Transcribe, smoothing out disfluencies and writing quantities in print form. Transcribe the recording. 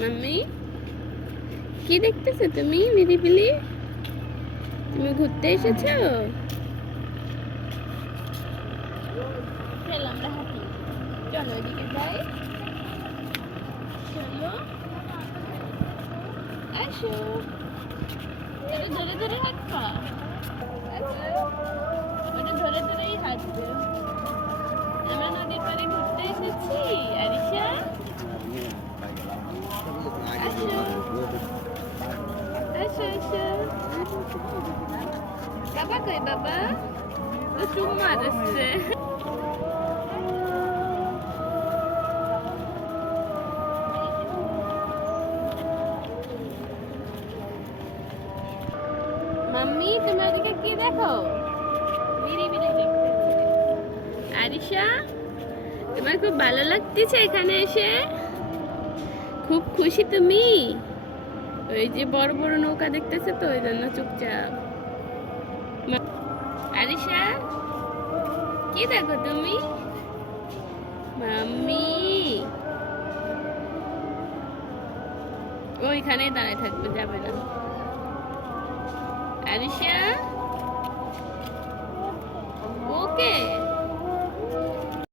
Mummy কি দেখতেছো তুমি? মিরিবিলি তুমি ঘুরতে এসেছো? চলো আমরা হাঁটি, চলো এদিকে যাই, চলো আসো, এটা ধরে ধরে হাঁটবা, ওটা ধরে ধরেই হাঁটবে। আমরা নদীর পাড়ে ঘুরতে এসেছি। আরিশা আসো আসো আসো। বাবা কই? বাবা তো চুম্মা দিচ্ছে। মাম্মি তুমি ওদিকে কি দেখো? বিড়ি দেখতেছে। আরিশা তোমার খুব ভালো লাগতেছে এখানে এসে? খুব খুশি তুমি? ওই যে বড় বড় নৌকা দেখতেছে তো ওই জন্য চুপচাপ। আরিশা কি দেখো তুমি? মাম্মি ওইখানেই দাঁড়ায় থাকবে, যাবে না। আরিশা ওকে।